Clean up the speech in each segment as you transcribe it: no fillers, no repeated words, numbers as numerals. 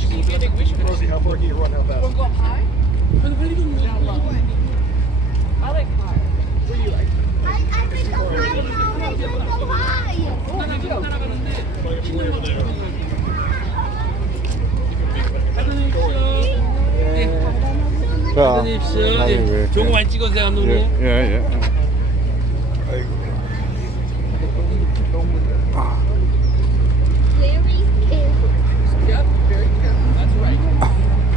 Rosie, how far can you run? How fast? We'll go up high? Down low. I like high. What do you like? I think go high now. I think go high. Oh, me too. 자, 드십시오. 아이고, 좋은 거 많이 찍어주세요, 감독님. 예. Very careful. Yep, very careful. That's right. Now we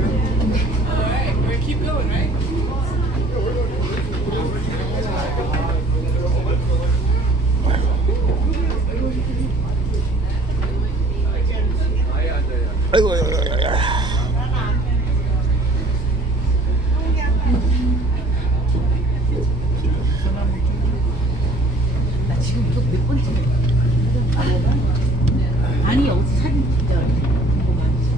are. Alright, we're gonna keep going, right? 아이고, 나 지금 이거 몇 번째? 아니 여기서 사진 진짜 궁금하지.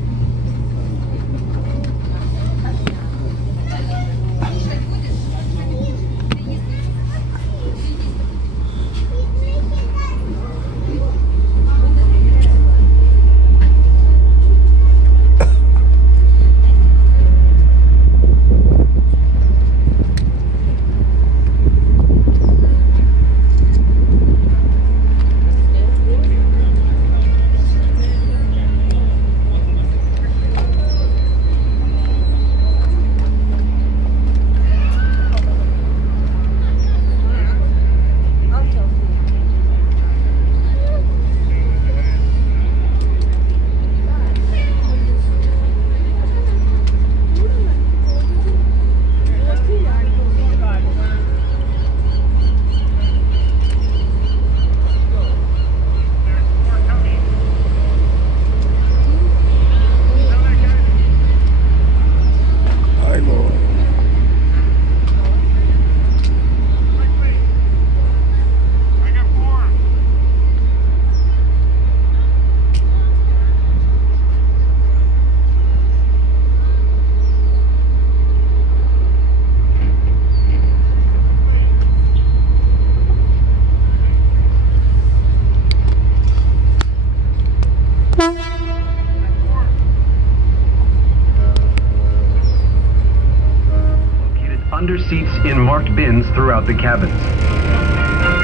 Under seats in marked bins throughout the cabins.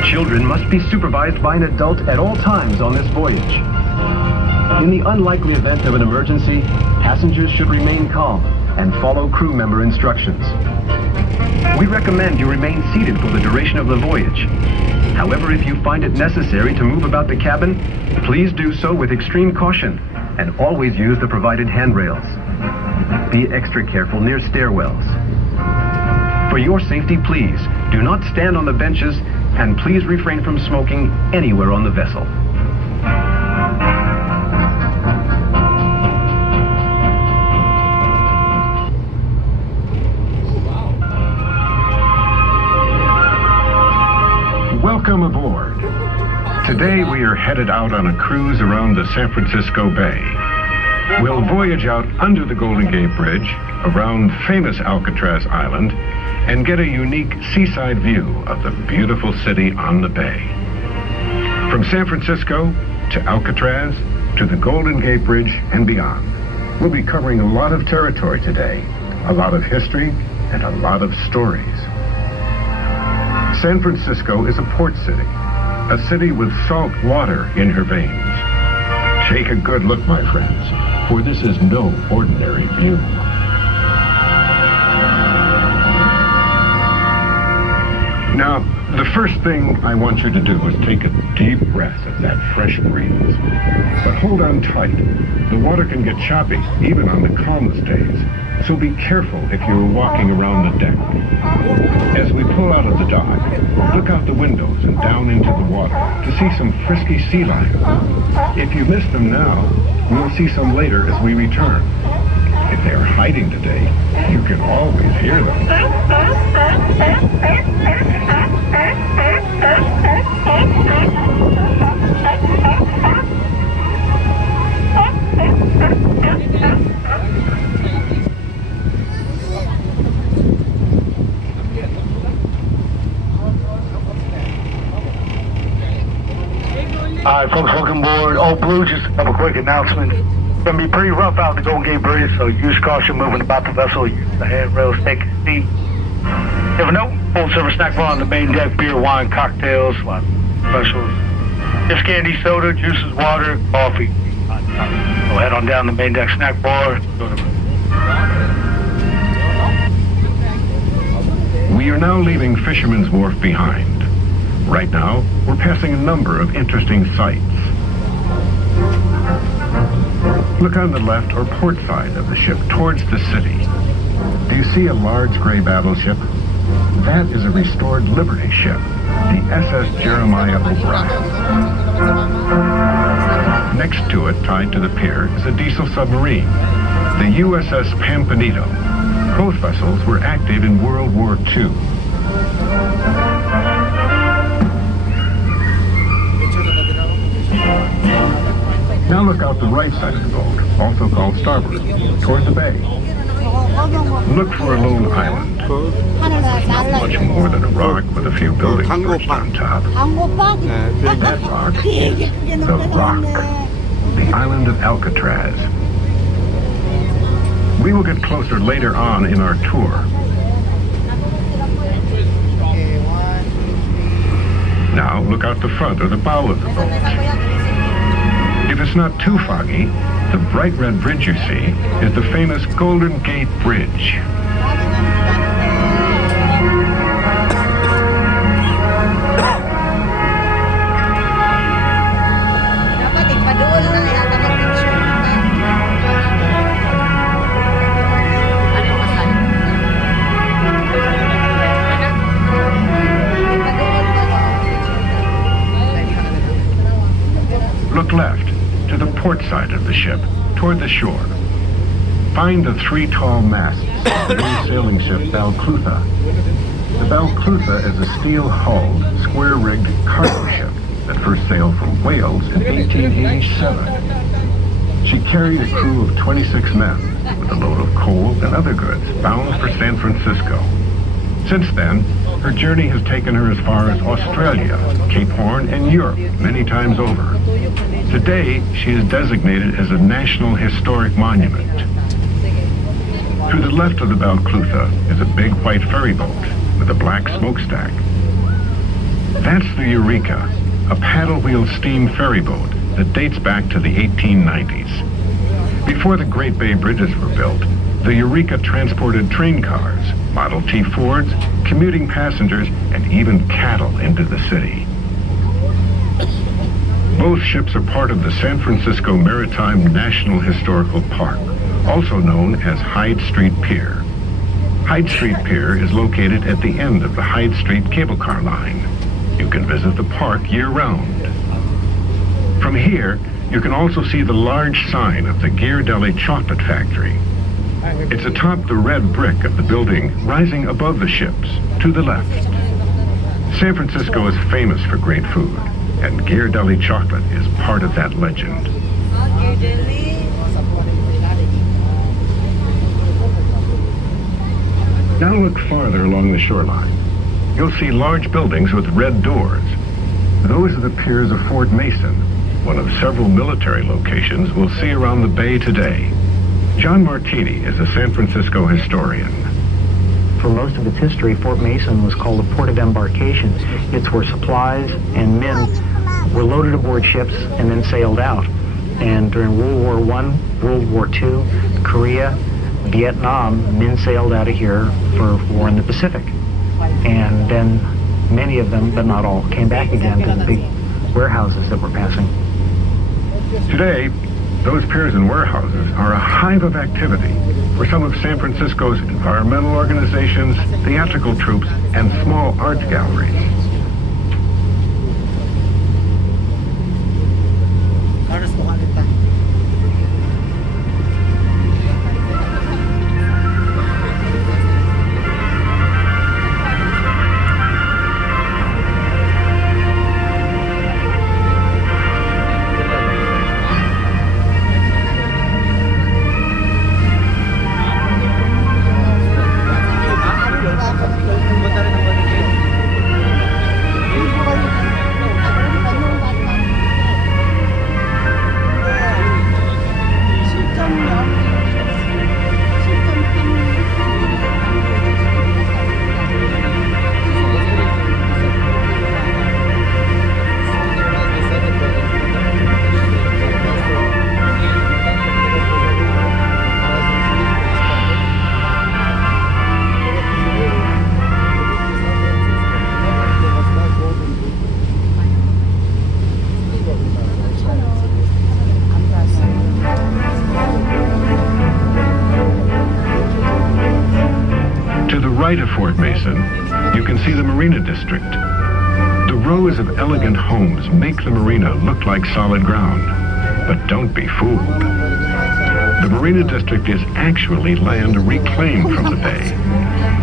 Children must be supervised by an adult at all times on this voyage. In the unlikely event of an emergency, passengers should remain calm and follow crew member instructions. We recommend you remain seated for the duration of the voyage. However, if you find it necessary to move about the cabin, please do so with extreme caution and always use the provided handrails. Be extra careful near stairwells. For your safety, please do not stand on the benches and please refrain from smoking anywhere on the vessel. Welcome aboard. Today we are headed out on a cruise around the San Francisco Bay. We'll voyage out under the Golden Gate Bridge, around famous Alcatraz Island, and get a unique seaside view of the beautiful city on the bay. From San Francisco to Alcatraz to the Golden Gate Bridge and beyond, we'll be covering a lot of territory today, a lot of history, and a lot of stories. San Francisco is a port city, a city with salt water in her veins. Take a good look, my friends, for this is no ordinary view. Now, the first thing I want you to do is take a deep breath of that fresh breeze. But hold on tight. The water can get choppy, even on the calmest days. So be careful if you're walking around the deck. As we pull out of the dock, look out the windows and down into the water to see some frisky sea lions. If you miss them now, we'll see some later as we return. If they're hiding today, you can always hear them. All right, folks, welcome aboard. Old Blue, just a couple quick announcements. It's going to be pretty rough out the Golden Gate Bridge, so use caution moving about the vessel. Use the handrails, take a seat. Never know, full service snack bar on the main deck, beer, wine, cocktails, lots of specials. Just candy, soda, juices, water, coffee. So head on down the main deck snack bar. We are now leaving Fisherman's Wharf behind. Right now, we're passing a number of interesting sights. Look on the left or port side of the ship towards the city. Do you see a large gray battleship? That is a restored Liberty ship, the SS Jeremiah O'Brien. Next to it, tied to the pier, is a diesel submarine, the USS Pampanito. Both vessels were active in World War II. Now look out the right side of the boat, also called starboard, toward the bay. Look for a lone island. Much more than a rock with a few buildings perched on top. That rock is the Rock, the island of Alcatraz. We will get closer later on in our tour. Now look out the front or the bow of the boat. If it's not too foggy, the bright red bridge you see is the famous Golden Gate Bridge. Look left, to the port side of the ship, toward the shore. Find the three tall masts of the new sailing ship Balclutha. The Balclutha is a steel-hulled, square-rigged cargo ship that first sailed from Wales in 1887. She carried a crew of 26 men with a load of coal and other goods bound for San Francisco. Since then, her journey has taken her as far as Australia, Cape Horn, and Europe many times over. Today, she is designated as a National Historic Monument. To the left of the Balclutha is a big white ferry boat with a black smokestack. That's the Eureka, a paddle-wheel steam ferry boat that dates back to the 1890s. Before the Great Bay Bridges were built, the Eureka transported train cars, Model T Fords, commuting passengers, and even cattle into the city. Both ships are part of the San Francisco Maritime National Historical Park, also known as Hyde Street Pier. Hyde Street Pier is located at the end of the Hyde Street cable car line. You can visit the park year-round. From here, you can also see the large sign of the Ghirardelli Chocolate Factory. It's atop the red brick of the building rising above the ships, to the left. San Francisco is famous for great food, and Ghirardelli chocolate is part of that legend. Now look farther along the shoreline. You'll see large buildings with red doors. Those are the piers of Fort Mason, one of several military locations we'll see around the bay today. John Martini is a San Francisco historian. For most of its history, Fort Mason was called a port of embarkation. It's where supplies and men were loaded aboard ships and then sailed out. And during World War I, World War II, Korea, Vietnam, men sailed out of here for war in the Pacific. And then many of them, but not all, came back again to the big warehouses that were passing. Today, those piers and warehouses are a hive of activity for some of San Francisco's environmental organizations, theatrical troupes, and small art galleries. Right of Fort Mason, you can see the Marina District. The rows of elegant homes make the marina look like solid ground. But don't be fooled. The Marina District is actually land reclaimed from the bay.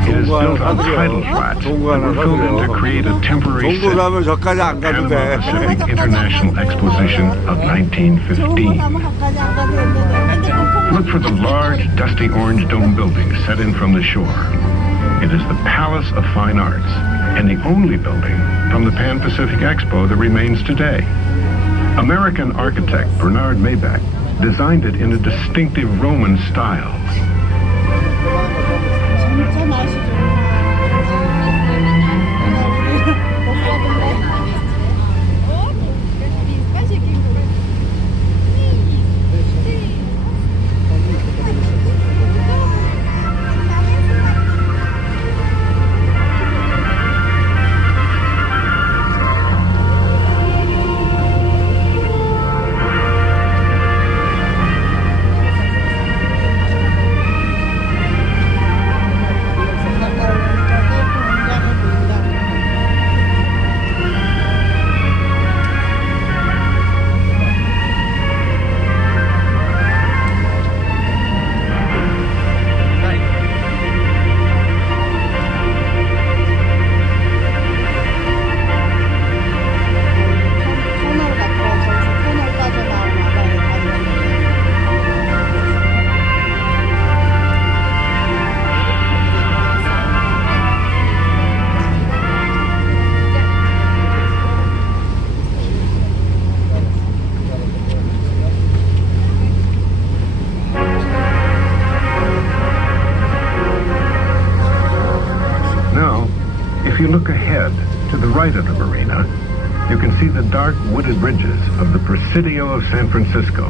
It is built on tidal flats that were filled in to create a temporary set for the Panama Pacific International Exposition of 1915. Look for the large, dusty orange dome building set in from the shore. It is the Palace of Fine Arts, and the only building from the Pan-Pacific Expo that remains today. American architect Bernard Maybach designed it in a distinctive Roman style. If you look ahead to the right of the marina, you can see the dark wooded ridges of the Presidio of San Francisco.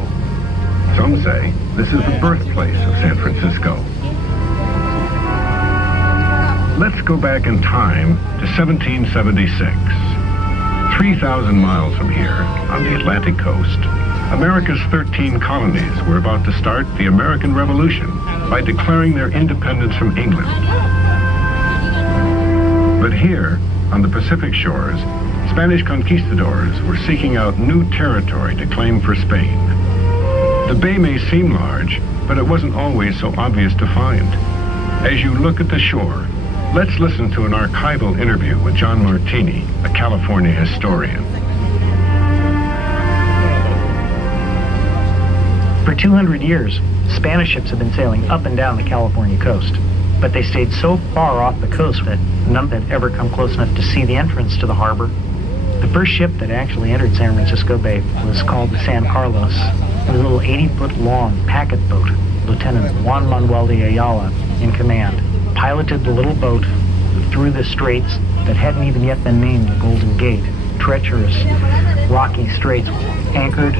Some say this is the birthplace of San Francisco. Let's go back in time to 1776. 3,000 miles from here, on the Atlantic coast, America's 13 colonies were about to start the American Revolution by declaring their independence from England. But here, on the Pacific shores, Spanish conquistadors were seeking out new territory to claim for Spain. The bay may seem large, but it wasn't always so obvious to find. As you look at the shore, let's listen to an archival interview with John Martini, a California historian. For 200 years, Spanish ships have been sailing up and down the California coast. But they stayed so far off the coast that none had ever come close enough to see the entrance to the harbor. The first ship that actually entered San Francisco Bay was called the San Carlos. It was a little 80-foot long packet boat. Lieutenant Juan Manuel de Ayala in command. Pilot piloted the little boat through the straits that hadn't even yet been named the Golden Gate. Treacherous, rocky straits, anchored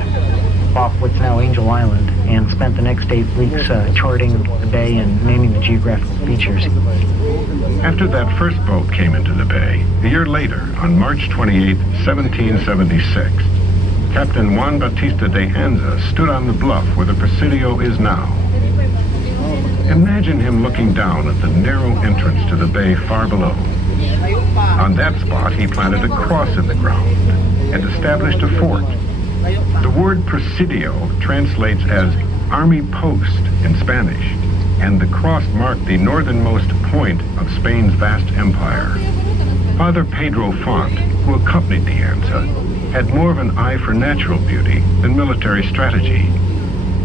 off what's now Angel Island, and spent the next 8 weeks charting the bay and naming the geographical features. After that first boat came into the bay, a year later, on March 28, 1776, Captain Juan Bautista de Anza stood on the bluff where the Presidio is now. Imagine him looking down at the narrow entrance to the bay far below. On that spot, he planted a cross in the ground and established a fort. The word Presidio translates as Army Post in Spanish, and the cross marked the northernmost point of Spain's vast empire. Father Pedro Font, who accompanied de Anza, had more of an eye for natural beauty than military strategy.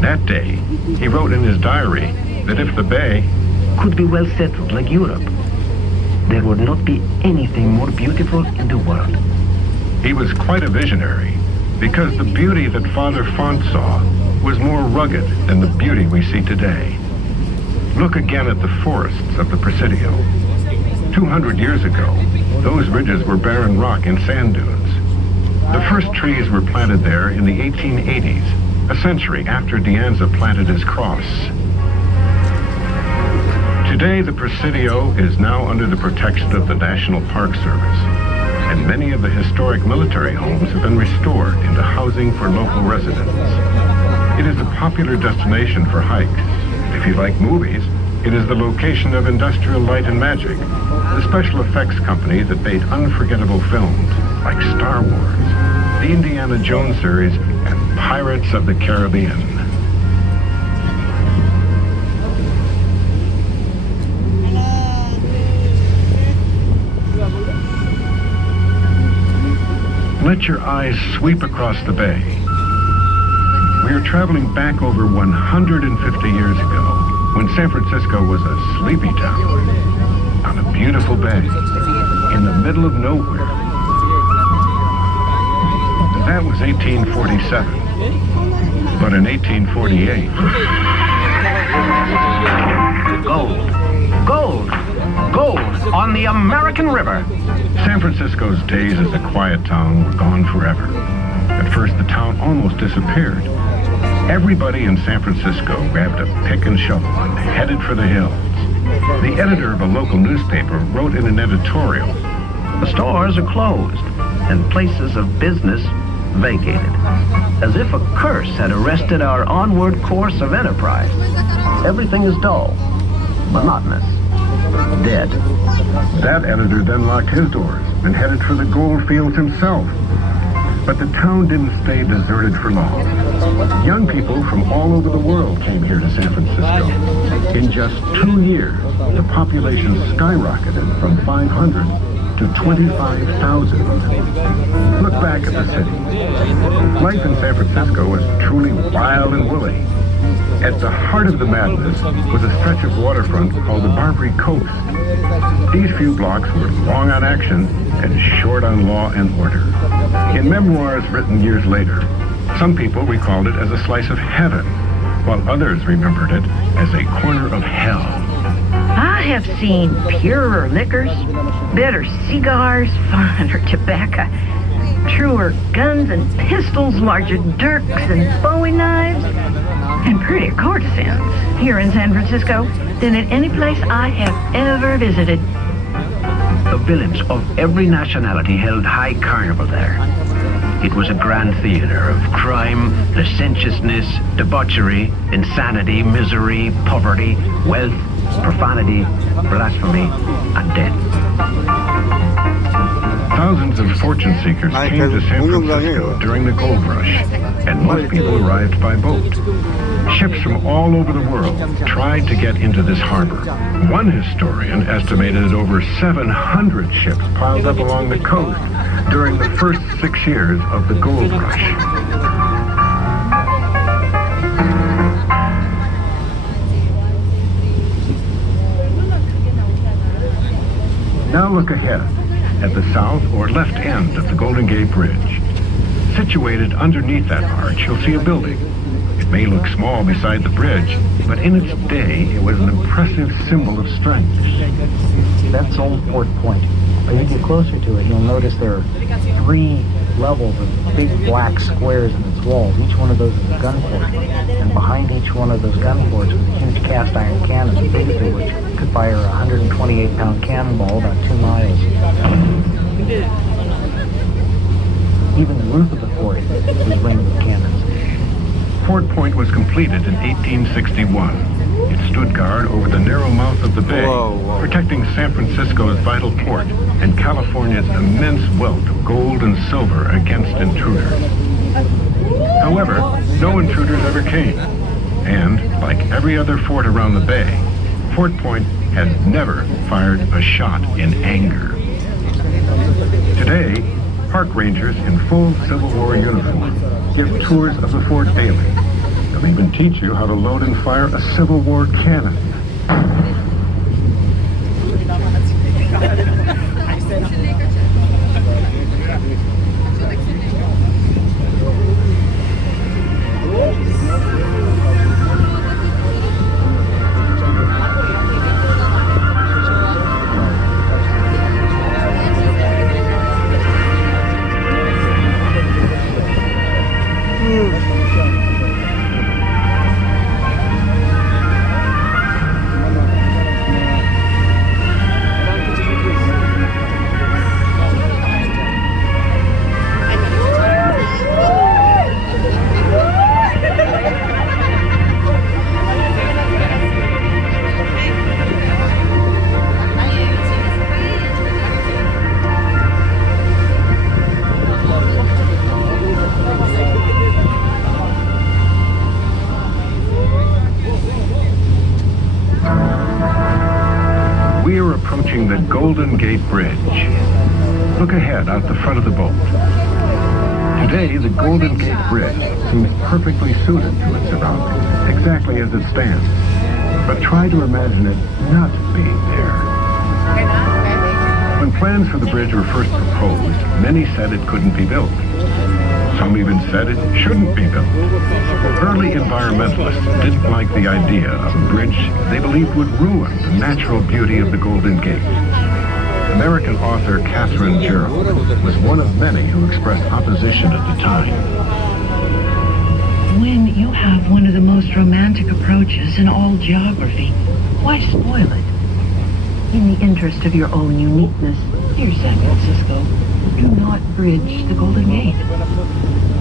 That day, he wrote in his diary that if the bay Could be well settled like Europe, there would not be anything more beautiful in the world. he was quite a visionary, because the beauty that Father Font saw was more rugged than the beauty we see today. Look again at the forests of the Presidio. 200 years ago, those ridges were barren rock and sand dunes. The first trees were planted there in the 1880s, a century after de Anza planted his cross. Today, the Presidio is now under the protection of the National Park Service, and many of the historic military homes have been restored into housing for local residents. It is a popular destination for hikes. If you like movies, it is the location of Industrial Light and Magic, the special effects company that made unforgettable films like Star Wars, the Indiana Jones series, and Pirates of the Caribbean. Let your eyes sweep across the bay. We are traveling back over 150 years ago, when San Francisco was a sleepy town on a beautiful bay in the middle of nowhere. That was 1847. But in 1848... Gold. Gold. Gold on the American River. San Francisco's days as a quiet town were gone forever. At first, the town almost disappeared. Everybody in San Francisco grabbed a pick and shovel and headed for the hills. The editor of a local newspaper wrote in an editorial, The stores are closed and places of business vacated, as if a curse had arrested our onward course of enterprise. Everything is dull, monotonous, dead. That editor then locked his doors and headed for the gold fields himself. But the town didn't stay deserted for long. Young people from all over the world came here to San Francisco. In just 2 years, the population skyrocketed from 500 to 25,000. Look back at the city. Life in San Francisco was truly wild and woolly. At the heart of the madness was a stretch of waterfront called the Barbary Coast. These few blocks were long on action and short on law and order. In memoirs written years later, some people recalled it as a slice of heaven, while others remembered it as a corner of hell. I have seen purer liquors, better cigars, finer tobacco, truer guns and pistols, larger dirks and bowie knives, and prettier courtesans here in San Francisco than at any place I have ever visited. The villains of every nationality held high carnival there. It was a grand theater of crime, licentiousness, debauchery, insanity, misery, poverty, wealth, profanity, blasphemy, and death. Thousands of fortune seekers came to San Francisco during the gold rush, and most people arrived by boat. Ships from all over the world tried to get into this harbor. One historian estimated that over 700 ships piled up along the coast during the first 6 years of the gold rush. Now look ahead at the south or left end of the Golden Gate Bridge. Situated underneath that arch, you'll see a building. It may look small beside the bridge, but in its day, it was an impressive symbol of strength. That's Old Fort Point. As you get closer to it, you'll notice there are 3 levels of big black squares in its walls. Each one of those is a gun fort. And behind each one of those gun forts was a huge cast iron cannon, the biggest of which could fire a 128-pound cannonball about 2 miles. Even the roof of the fort was ringed with cannons. Fort Point was completed in 1861. It stood guard over the narrow mouth of the bay, protecting San Francisco's vital port and California's immense wealth of gold and silver against intruders. However, no intruders ever came. And, like every other fort around the bay, Fort Point has never fired a shot in anger. Today, park rangers in full Civil War uniform give tours of the fort daily. They'll even teach you how to load and fire a Civil War cannon. The Golden Gate Bridge. Look ahead out the front of the boat. Today, the Golden Gate Bridge seems perfectly suited to its surroundings, exactly as it stands. But try to imagine it not being there. When plans for the bridge were first proposed, many said it couldn't be built. Some even said it shouldn't be built. Early environmentalists didn't like the idea of a bridge they believed would ruin the natural beauty of the Golden Gate. American author Catherine Gerald was one of many who expressed opposition at the time. When you have one of the most romantic approaches in all geography, why spoil it? In the interest of your own uniqueness, dear San Francisco, do not bridge the Golden Gate.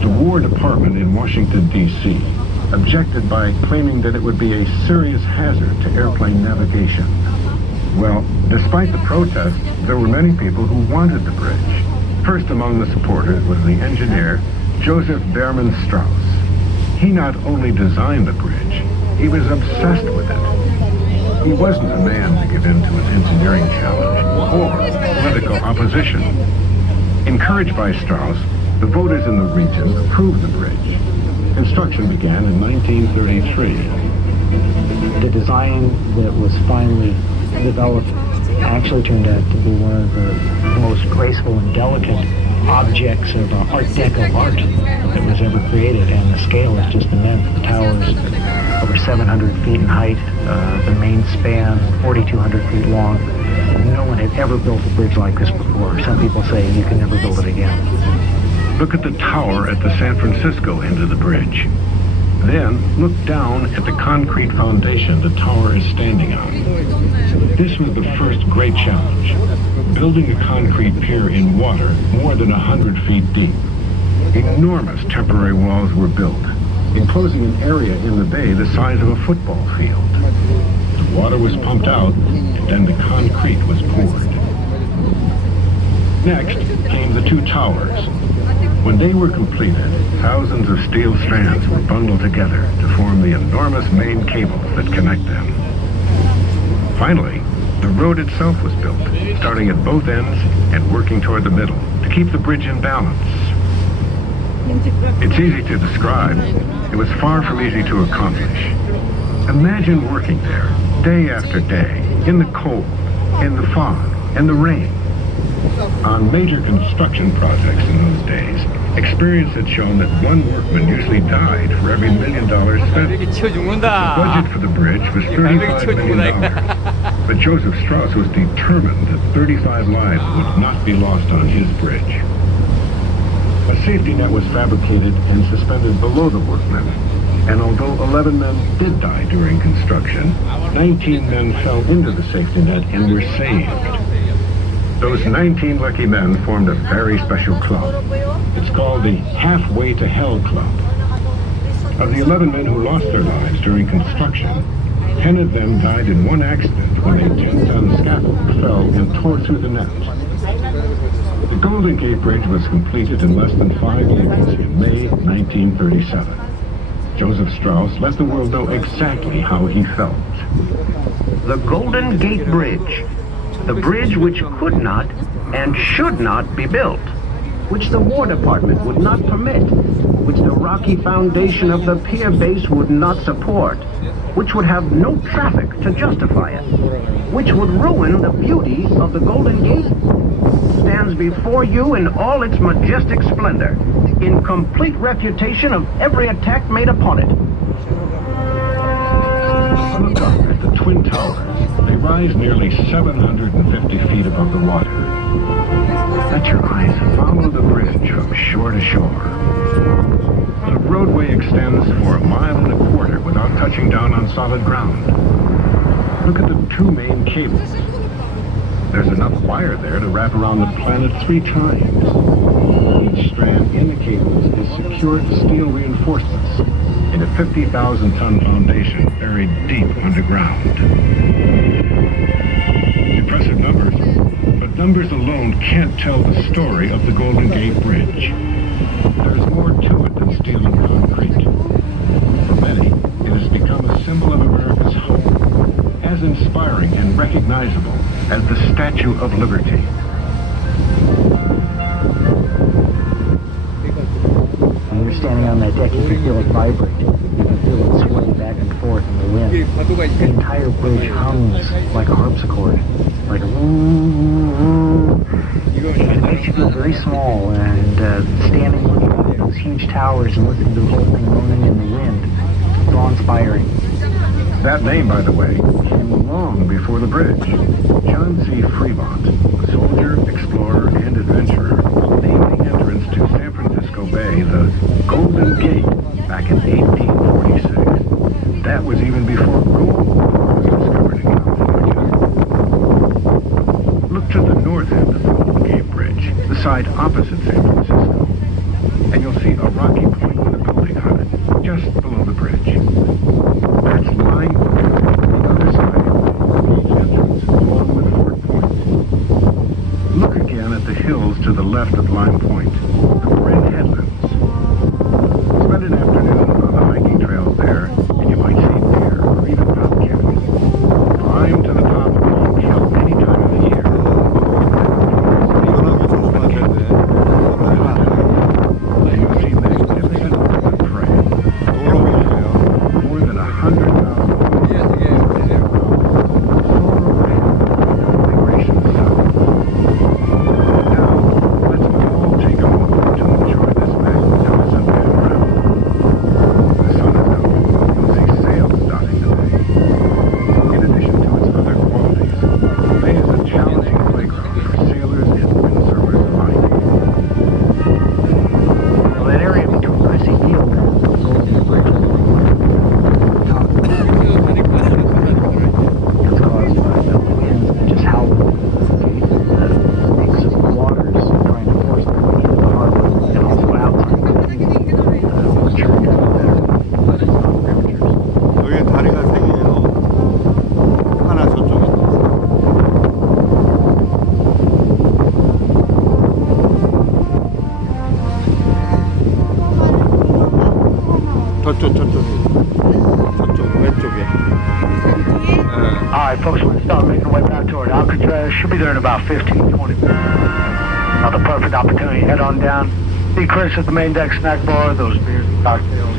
The War Department in Washington, D.C. objected by claiming that it would be a serious hazard to airplane navigation. Well, despite the protests, there were many people who wanted the bridge. First among the supporters was the engineer, Joseph Behrman Strauss. He not only designed the bridge, he was obsessed with it. He wasn't a man to give in to an engineering challenge or political opposition. Encouraged by Strauss, the voters in the region approved the bridge. Construction began in 1933. The design that was finally developed actually turned out to be one of the most graceful and delicate objects of Art Deco art that was ever created, and the scale is just immense. The tower is over 700 feet in height, the main span 4,200 feet long. No one had ever built a bridge like this before. Some people say you can never build it again. Look at the tower at the San Francisco end of the bridge. Then look down at the concrete foundation the tower is standing on. This was the first great challenge, building a concrete pier in water more than 100 feet deep. Enormous temporary walls were built, enclosing an area in the bay the size of a football field. The water was pumped out, and then the concrete was poured. Next came the two towers. When they were completed, thousands of steel strands were bundled together to form the enormous main cables that connect them. Finally, the road itself was built, starting at both ends and working toward the middle to keep the bridge in balance. It's easy to describe. It was far from easy to accomplish. Imagine working there day after day, in the cold, in the fog, and the rain. On major construction projects in those days, Experience had shown that one workman usually died for every $1 million spent. 이렇게 치워 The 죽는다. budget for the bridge was $35 million, but Joseph Strauss was determined that 35 lives would not be lost on his bridge. A safety net was fabricated and suspended below the workmen, and although 11 men did die during construction, 19 men fell into the safety net and were saved. Those 19 lucky men formed a very special club. It's called the Halfway to Hell Club. Of the 11 men who lost their lives during construction, 10 of them died in one accident when a 10-ton scaffold fell and tore through the net. The Golden Gate Bridge was completed in less than 5 years in May 1937. Joseph Strauss let the world know exactly how he felt. The Golden Gate Bridge, the bridge which could not and should not be built, which the War Department would not permit, which the rocky foundation of the pier base would not support, which would have no traffic to justify it, which would ruin the beauty of the Golden Gate, stands before you in all its majestic splendor, in complete refutation of every attack made upon it. Look up at the Twin Towers. They rise nearly 750 feet above the water. Let your eyes follow the bridge from shore to shore. The roadway extends for 1.25 miles without touching down on solid ground. Look at the 2 main cables. There's enough wire there to wrap around the planet 3 times. Each strand in the cables is secured steel reinforcements in a 50,000-ton foundation buried deep underground. Impressive numbers, but numbers alone can't tell the story of the Golden Gate Bridge. There's more to it than steel and concrete. For many, it has become a symbol of America's hope, as inspiring and recognizable as the Statue of Liberty. When you're standing on that deck, you can feel it vibrate. You can feel it sway back and forth in the wind. The entire bridge hums like a harpsichord, like it makes you feel very small, and standing looking up at those huge towers and listening to the whole thing moaning in the wind, it's awe-inspiring. That name, by the way, came long before the bridge. John C. Fremont, soldier, explorer, and adventurer, named the entrance to San Francisco Bay the Golden Gate back in 1846. That was even before gold was discovered in California. Look to the north end of the Golden Gate Bridge, the side opposite San Francisco, and you'll see a rocky point with a building on it, just below the bridge. That's Line Point, the other side of the gate entrance, along with Fort Point. Look again at the hills to the left of Line Point, the Red Headlands. Spend an afternoon on the hiking trails there, and you might see deer or even bobcats. Climb to the top of Long Hill any time of the year. And you'll see magnificent open prey. Every trail, more than 100,000 migration south. Now, let's all take a moment to enjoy this magnificent panorama. The sun is out. You'll see sails dotting the bay. In addition to its other qualities, the bay is a challenging playground for sailors and windsurfers alike. Well, that area between Crissy Field and the Golden Bridge is it's caused by the winds that just howl. The mix of waters trying to force their way into the harbor and also outside. I'm sure you know better, but it's not temperatures. 여기 다리가 3개예요. 하나 저쪽에. 저쪽 왼쪽에. Alright, folks, we're going to start making our way back toward Alcatraz. Should be there in about 15, 20 minutes. Another perfect opportunity. Head on down. See Chris at the main deck snack bar. Those beers and cocktails.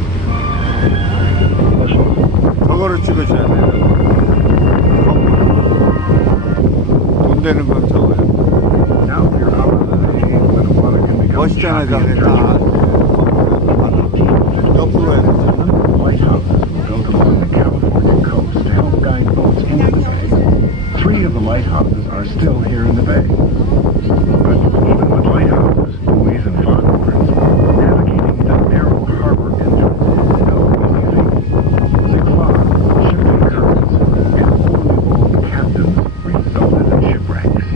저거를 찍으셔야 돼요. 돈 되는 건 저거예요. Now, if you're out of the name, but a can become 멋있잖아요, 저게 다. 거꾸로 해야 돼. Lighthouses were built along the California coast to help guide boats into the bay. 3 of the lighthouses are still here in the bay. But even with lighthouses, buoys, and foghorns, navigating the narrow harbor entrance is no easy feat. The clog, shifting currents, and overly bold captains resulted in shipwrecks.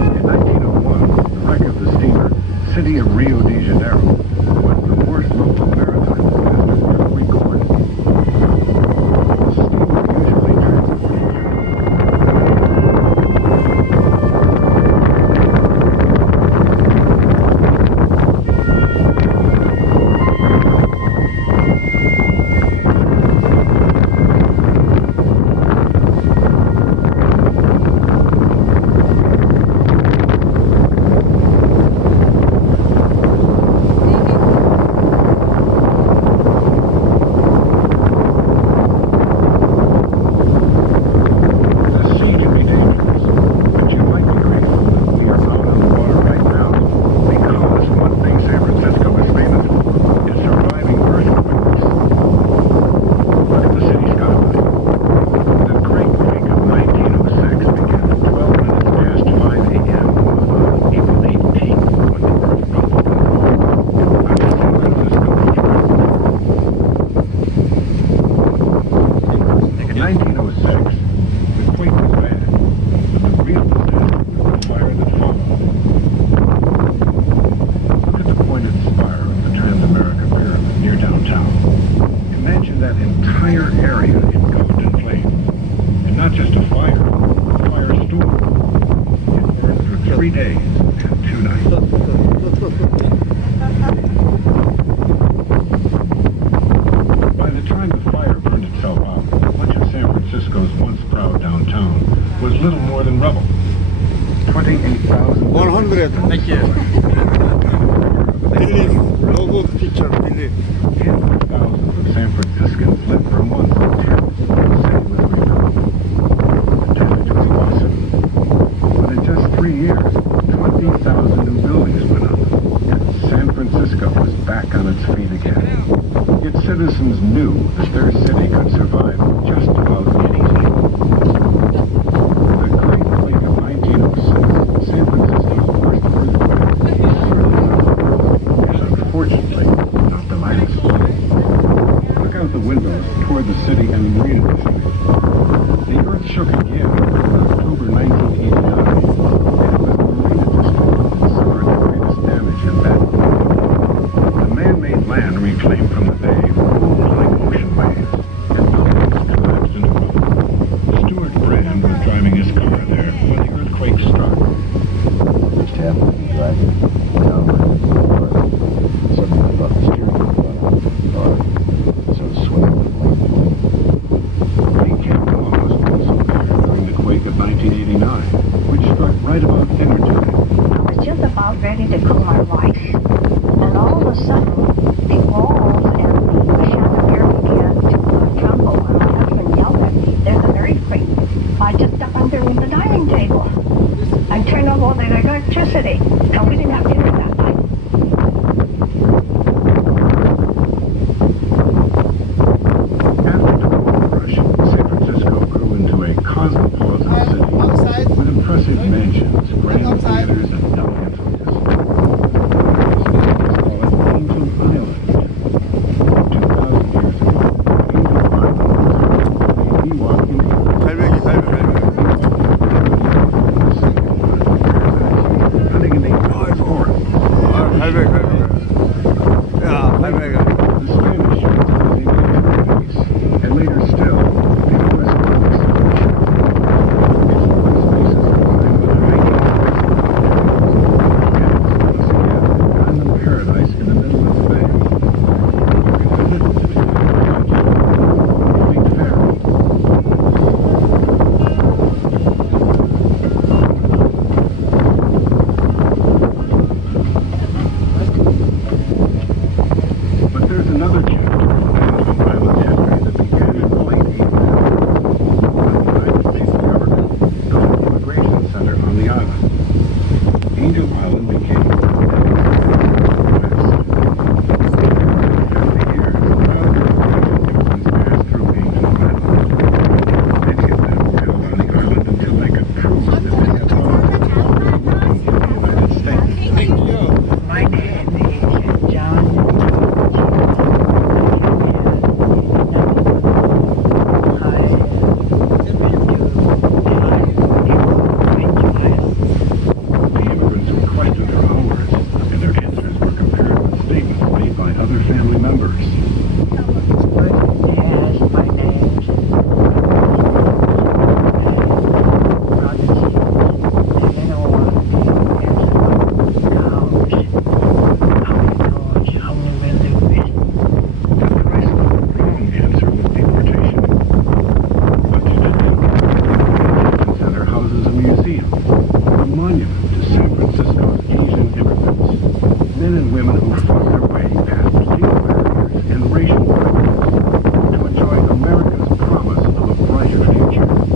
In 1901, the wreck of the steamer City of Rio de Janeiro was the worst local maritime disaster ever recorded. The steamer usually transported Thank you. Billy, logo picture, Billy. Thousands of San Franciscans lived for months in tents while the city was rebuilt. The damage was awesome. But in just 3 years, 20,000 new buildings went up, and San Francisco was back on its feet again. Its citizens knew that their city could survive just about anything. The Great Quake of 1906, San Francisco's worst earthquake, is unfortunately not the last. Look out the windows toward the city and Marina District. The earth shook again in October 1989, and it was the Marina District that suffered the greatest damage in that quake. The man-made land reclaimed from the bay rolled like ocean waves, and buildings collapsed into rubble. Stuart Brand was driving his car there when the earthquake struck. Just happened to be driving down my car. Suddenly I thought the steering wheel went off the car. So it swayed like a plane. Lee Campbell was also there during the quake of 1989, which struck right about dinner time. I was just about ready to cook my rice, and all of a sudden, the walls and the chandelier began to tremble, and my husband yelled at me, "There's an earthquake." I just ducked under the dining table and turned off all the electricity, and we didn't have dinner that night. After the gold rush, San Francisco grew into a cosmopolitan city with impressive mansions, grand theaters, and elegant hotels. Historians call it Angel Island. 2,000 years ago, Angel Island was a Ewok Indian. 갈매기. Hunting in the forest. 갈매기. 야, 갈매기. The Spanish used it as a military base, and later still, the U.S. Army Station. Its open spaces combined with hiking once again, Island Paradise in the middle of the bay. You can visit today by Big Ferry. But there's another chapter in Angel Island's history that began in the late 80s when the United States government built an immigration center on the island. Angel Island became the West. For 50 years, reunion to San Francisco's Asian immigrants, men and women who fought their way past legal barriers and racial barriers to enjoy America's promise of a brighter future.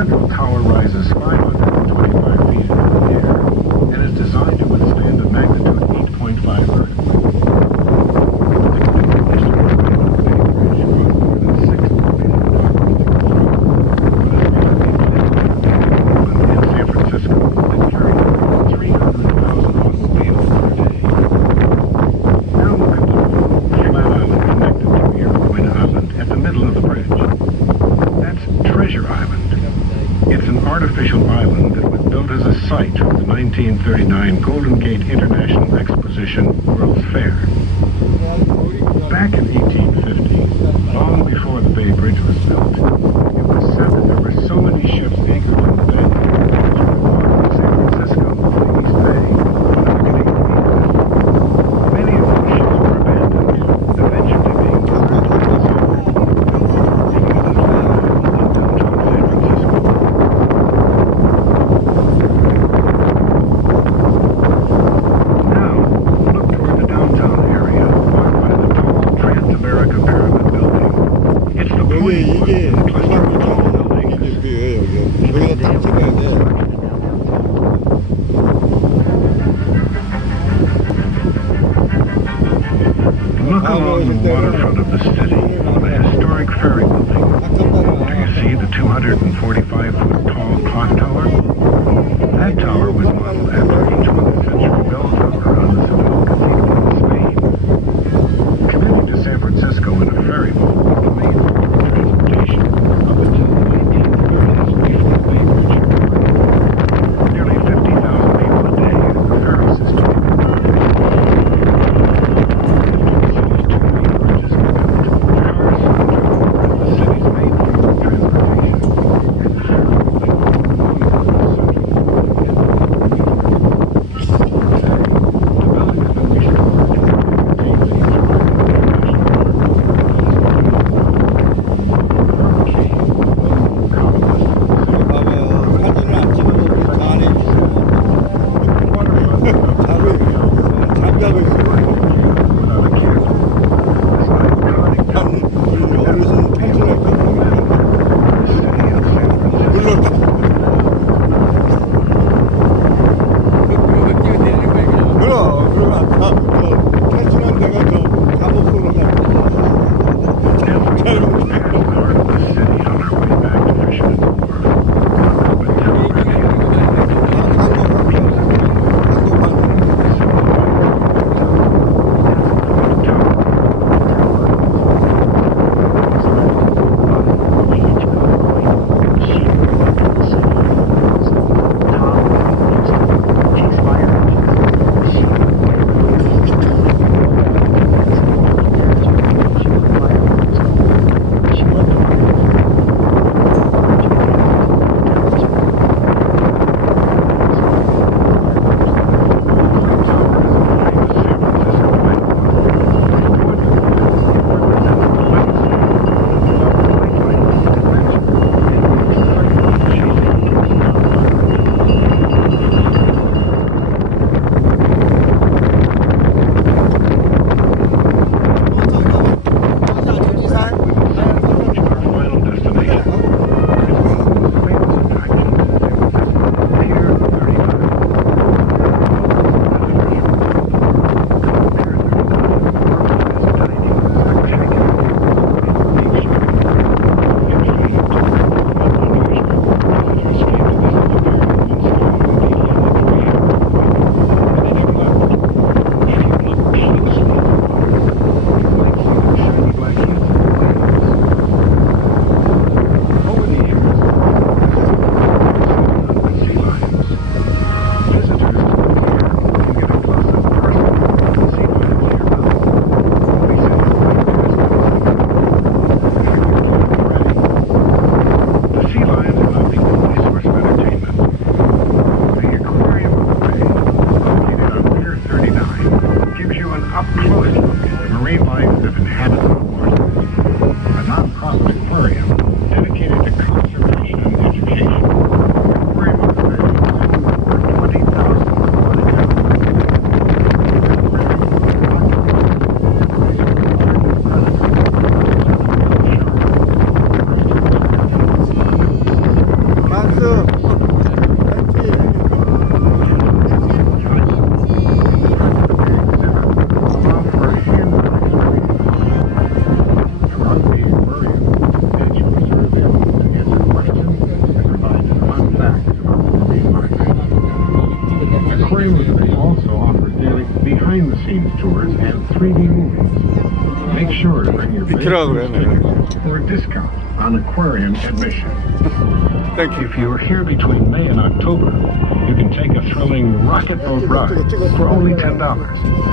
central tower rises 525 feet into the air and is designed to withstand a magnitude 8.5 earthquake. Artificial island that was built as a site for the 1939 Golden Gate International Exposition World's Fair. Back in 1850, long before the Bay Bridge was built, it was said that there were so many ships anchored in the bay from San Francisco to the East Bay without getting cleaned. Many of those ships were abandoned, eventually being converted to 이게 뷰예요, 여기. 여기다 딱 찍어야 돼. Look along the waterfront of the city on the historic ferry building. Do you see the 245-foot tall clock tower? That tower was modeled after a 20th-century bell tower on the Seville Cathedral in Spain. Committing to San Francisco in a ferry boat was the main mode of transportation up until the 1930s before the Bay Bridge occurred. Nearly 50,000 people a day use the ferry system. After the city's two main bridges were built, behind-the-scenes tours and 3D movies. Make sure to bring your 비키라고 그래, ticket for a discount on aquarium admission. Thank you. If you're here between May and October, you can take a thrilling rocket boat ride for only $10.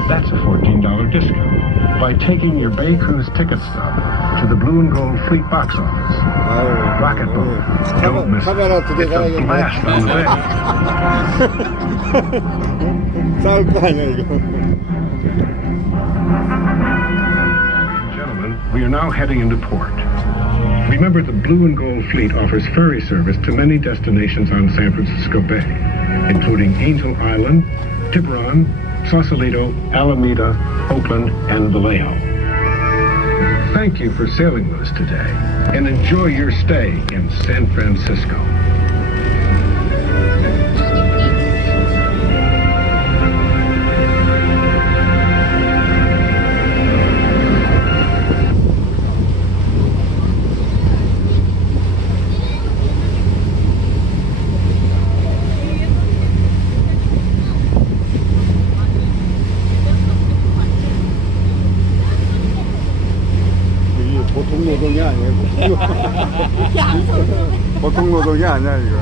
That's a $14 discount by taking your Bay Cruise ticket stub to the Blue and Gold Fleet box office. Rocket boat. Don't miss it. It's a blast on the bay. 싸울 거 아니야 이거. Gentlemen, we are now heading into port. Remember, the Blue and Gold Fleet offers ferry service to many destinations on San Francisco Bay, including Angel Island, Tiburon, Sausalito, Alameda, Oakland, and Vallejo. Thank you for sailing with us today, and enjoy your stay in San Francisco. 보통 노동이 아니에요. 보통 노동이 아니야 이거.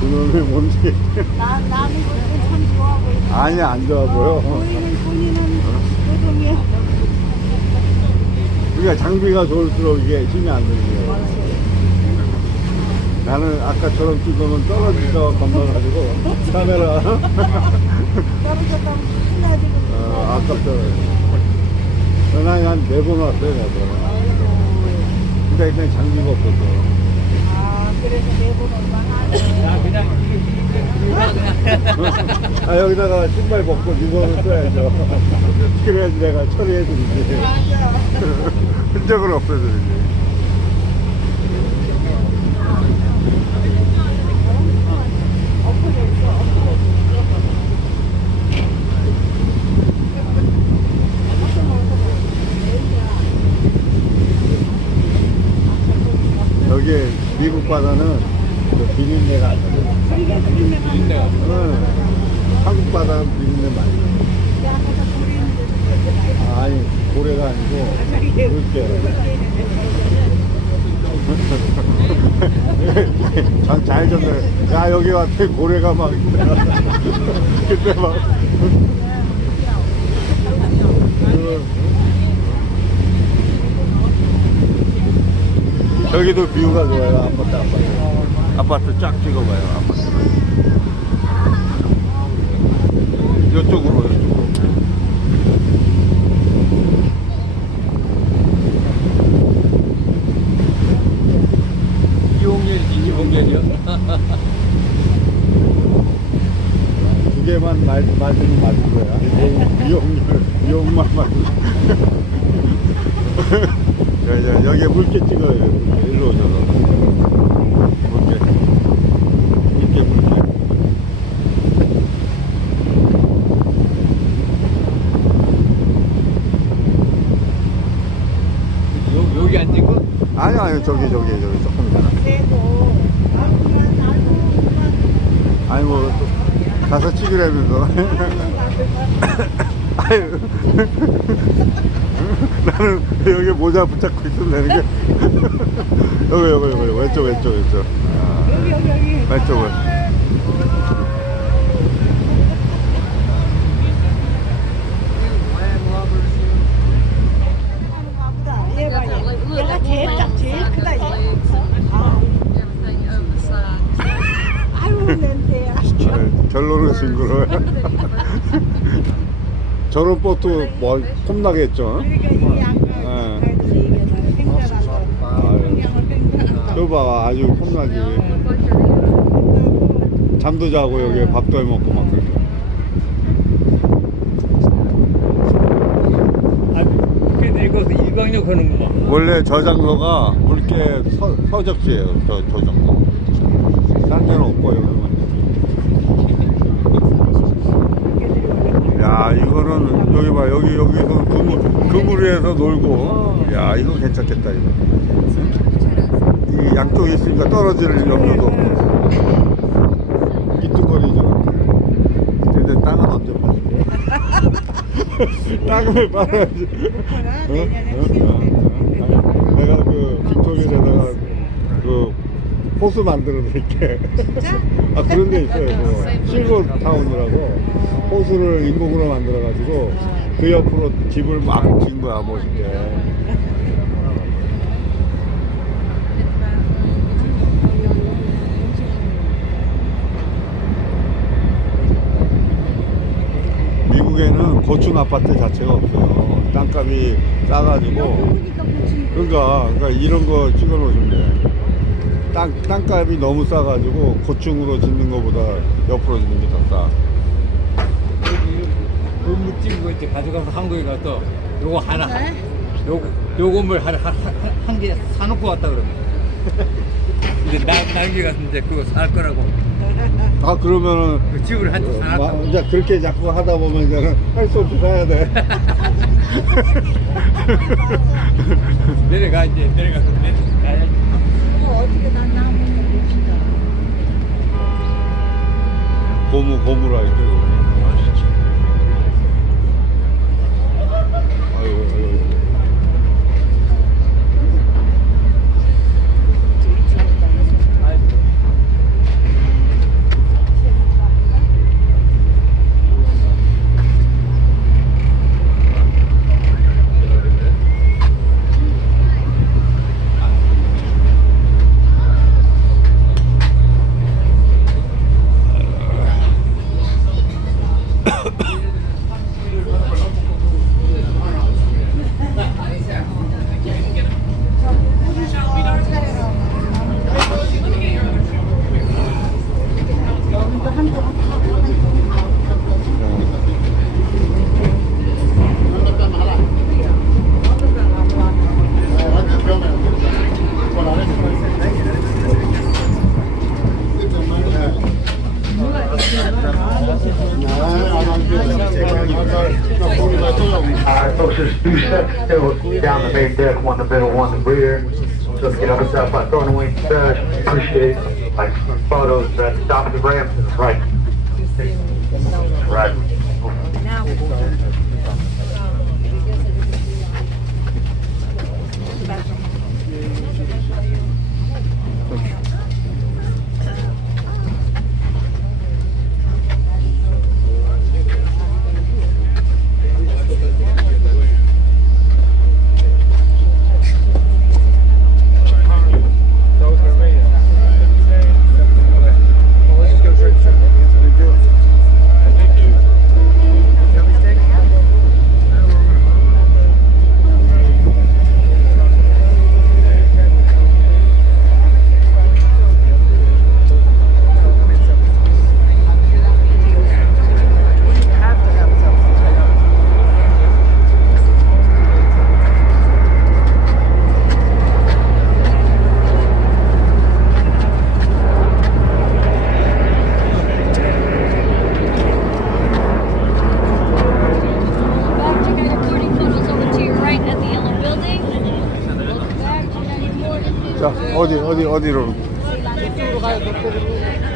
그놈의 뭔지. 나는 그것도 참 좋아 보이네. 아니 안 좋아 보여. 본인은 노동이야. 그러니까 장비가 좋을수록 이게 힘이 안 드는 거예요. 나는 아까처럼 찍으면 떨어질까 겁나가지고 카메라. 떨어졌다면 신나지고. 아깝더라고요. 전화에 한 4번 왔어요, 4번. 근데 일단 장비가 없었어. 아, 그래서 4번 얼마나 하냐. 여기다가 신발 벗고 이거를 써야죠. 그래야지 내가 처리해드리지. 흔적을 없애드리지. 여기 미국 바다는 그 비린내가 안 나요. 비린내가? 응. 한국 바다는 비린내 많이 나요. 아니, 고래가 아니고 물개. 잘 졌네. 야, 여기 왔더니 고래가 막 그때 막 저기도 뷰가 좋아요. 아파트 쫙 찍어봐요. 아파트. 이쪽으로. 이용렬이요? 두 개만 맞으면 맞은 거야. 이용만 맞은 거야. 여기에 물개 찍어요. 일로 오셔서. 물개. 여기 앉은 거? 아니, 저기 조금 있잖아. 아니, 뭐, 가서 찍으라면서. 아유. 나는 여기 모자 붙잡고 있으면 되는 게. 여기. 왼쪽. 여기. 왼쪽을. 얘가 제일 크다. 아유, 냄새야. 결론은 징그러워요. 저런 보트 뭐 폼나겠죠? 저 봐, 아주 폼나지. 잠도 자고 여기 밥도 해 먹고 막 그렇게. 일광욕 하는구만. 원래 저 장소가 물개 서적지예요. 저 정도. 딴 데는 없고요. 야, 이거는 여기 봐. 여기서 그물 위에서 놀고. 야, 이거 괜찮겠다 이거. 이 양쪽에 있으니까 떨어질 염려도 없고. 기특거리죠. 근데 땅은 언제 파니? 땅을 팔아야지. 내가 그 빅토리에다가 그 호수 만들어 드릴게. 진짜? 아, 그런 데 있어요. 그 실버 타운이라고 호수를 인공으로 만들어 가지고 그 옆으로 집을 막 지은 거야, 멋있게. 미국에는 고층 아파트 자체가 없어요. 땅값이 싸가지고. 그러니까 이런 거 찍어 놓으시면 돼. 땅값이 너무 싸가지고 고층으로 짓는 거보다 옆으로 짓는 게 더 싸. 건물 찍고 이제 가져가서 한국에 가서 요거 하나, 요 건물 한 개 사놓고 왔다 그러면. 이제 나중에 가서 이제 그거 살 거라고. 아, 그러면은 그 집을 한 채 사놨다. 이제 그렇게 자꾸 하다 보면 이제는 할 수 없이 사야 돼. 내려가서 내려가야지. 어떻게 난 나무 봅시다. 고무라 이렇게. 아유. Alright, folks, there's 2 sets still down the main deck, one in the middle, one in the rear. So if you get up and stop by throwing away the trash, we appreciate it. Like photos at the top of the ramp to the right. Right. 자, 어디로? 이쪽으로 가요.